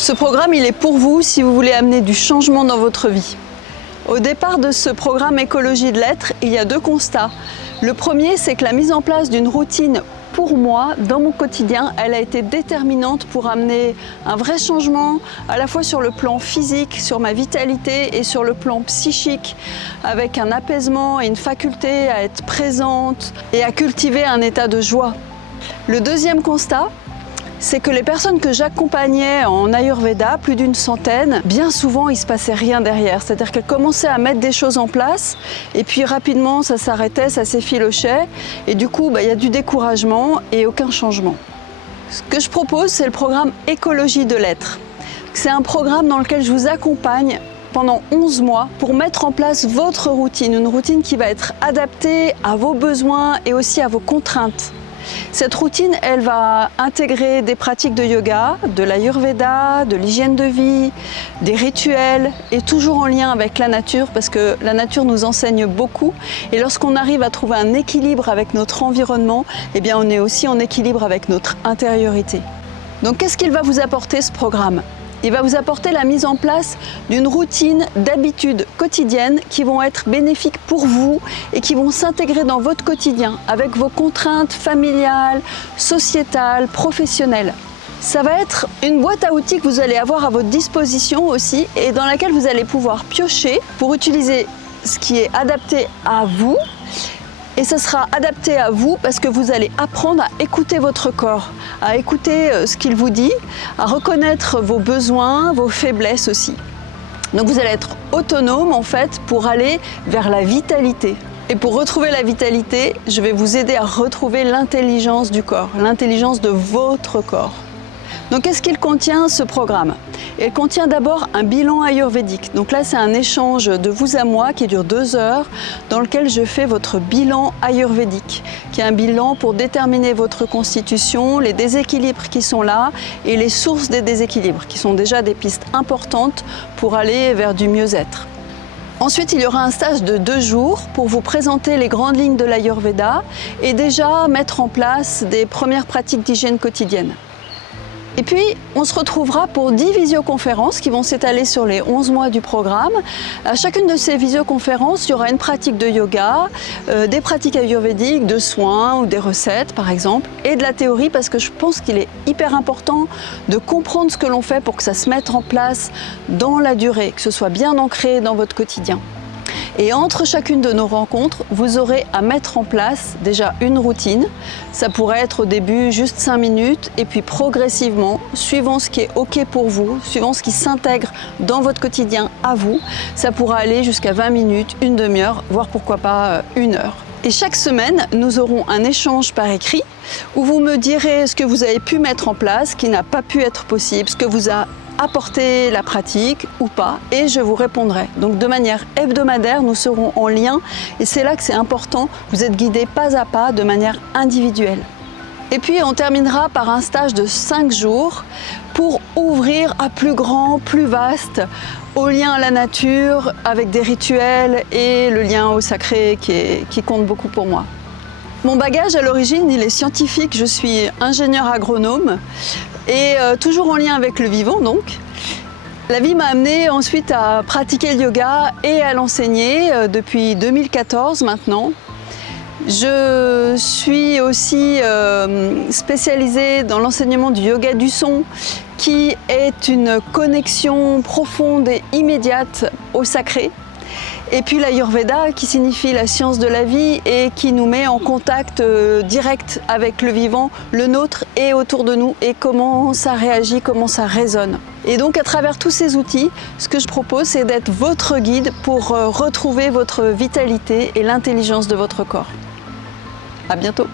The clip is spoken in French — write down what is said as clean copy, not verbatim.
Ce programme, il est pour vous si vous voulez amener du changement dans votre vie. Au départ de ce programme Écologie de l'être, il y a deux constats. Le premier, c'est que la mise en place d'une routine pour moi, dans mon quotidien, elle a été déterminante pour amener un vrai changement, à la fois sur le plan physique, sur ma vitalité et sur le plan psychique, avec un apaisement et une faculté à être présente et à cultiver un état de joie. Le deuxième constat, c'est que les personnes que j'accompagnais en Ayurveda, plus d'une centaine, bien souvent il ne se passait rien derrière. C'est-à-dire qu'elles commençaient à mettre des choses en place et puis rapidement ça s'arrêtait, ça s'effilochait et du coup il y a du découragement et aucun changement. Ce que je propose, c'est le programme Écologie de l'être. C'est un programme dans lequel je vous accompagne pendant 11 mois pour mettre en place votre routine, une routine qui va être adaptée à vos besoins et aussi à vos contraintes. Cette routine, elle va intégrer des pratiques de yoga, de l'Ayurveda, de l'hygiène de vie, des rituels et toujours en lien avec la nature parce que la nature nous enseigne beaucoup et lorsqu'on arrive à trouver un équilibre avec notre environnement, eh bien on est aussi en équilibre avec notre intériorité. Donc qu'est-ce qu'il va vous apporter ce programme ? Il va vous apporter la mise en place d'une routine d'habitudes quotidiennes qui vont être bénéfiques pour vous et qui vont s'intégrer dans votre quotidien avec vos contraintes familiales, sociétales, professionnelles. Ça va être une boîte à outils que vous allez avoir à votre disposition aussi et dans laquelle vous allez pouvoir piocher pour utiliser ce qui est adapté à vous. Et ce sera adapté à vous parce que vous allez apprendre à écouter votre corps, à écouter ce qu'il vous dit, à reconnaître vos besoins, vos faiblesses aussi. Donc vous allez être autonome en fait pour aller vers la vitalité. Et pour retrouver la vitalité, je vais vous aider à retrouver l'intelligence du corps, l'intelligence de votre corps. Donc qu'est-ce qu'il contient ce programme ? Il contient d'abord un bilan ayurvédique. Donc là, c'est un échange de vous à moi qui dure 2 heures dans lequel je fais votre bilan ayurvédique, qui est un bilan pour déterminer votre constitution, les déséquilibres qui sont là et les sources des déséquilibres, qui sont déjà des pistes importantes pour aller vers du mieux-être. Ensuite, il y aura un stage de 2 jours pour vous présenter les grandes lignes de l'Ayurveda et déjà mettre en place des premières pratiques d'hygiène quotidienne. Et puis, on se retrouvera pour 10 visioconférences qui vont s'étaler sur les 11 mois du programme. À chacune de ces visioconférences, il y aura une pratique de yoga, des pratiques ayurvédiques, de soins ou des recettes par exemple, et de la théorie parce que je pense qu'il est hyper important de comprendre ce que l'on fait pour que ça se mette en place dans la durée, que ce soit bien ancré dans votre quotidien. Et entre chacune de nos rencontres, vous aurez à mettre en place déjà une routine. Ça pourrait être au début juste 5 minutes et puis progressivement, suivant ce qui est OK pour vous, suivant ce qui s'intègre dans votre quotidien à vous, ça pourra aller jusqu'à 20 minutes, une demi-heure, voire pourquoi pas 1 heure. Et chaque semaine, nous aurons un échange par écrit où vous me direz ce que vous avez pu mettre en place, ce qui n'a pas pu être possible, ce que vous a apporter la pratique ou pas et je vous répondrai. Donc de manière hebdomadaire, nous serons en lien et c'est là que c'est important, vous êtes guidés pas à pas de manière individuelle. Et puis on terminera par un stage de 5 jours pour ouvrir à plus grand, plus vaste, au lien à la nature avec des rituels et le lien au sacré qui compte beaucoup pour moi. Mon bagage à l'origine, il est scientifique, je suis ingénieure agronome et toujours en lien avec le vivant donc. La vie m'a amenée ensuite à pratiquer le yoga et à l'enseigner depuis 2014 maintenant. Je suis aussi spécialisée dans l'enseignement du yoga du son qui est une connexion profonde et immédiate au sacré. Et puis l'Ayurveda qui signifie la science de la vie et qui nous met en contact direct avec le vivant, le nôtre et autour de nous et comment ça réagit, comment ça résonne. Et donc à travers tous ces outils, ce que je propose c'est d'être votre guide pour retrouver votre vitalité et l'intelligence de votre corps. À bientôt.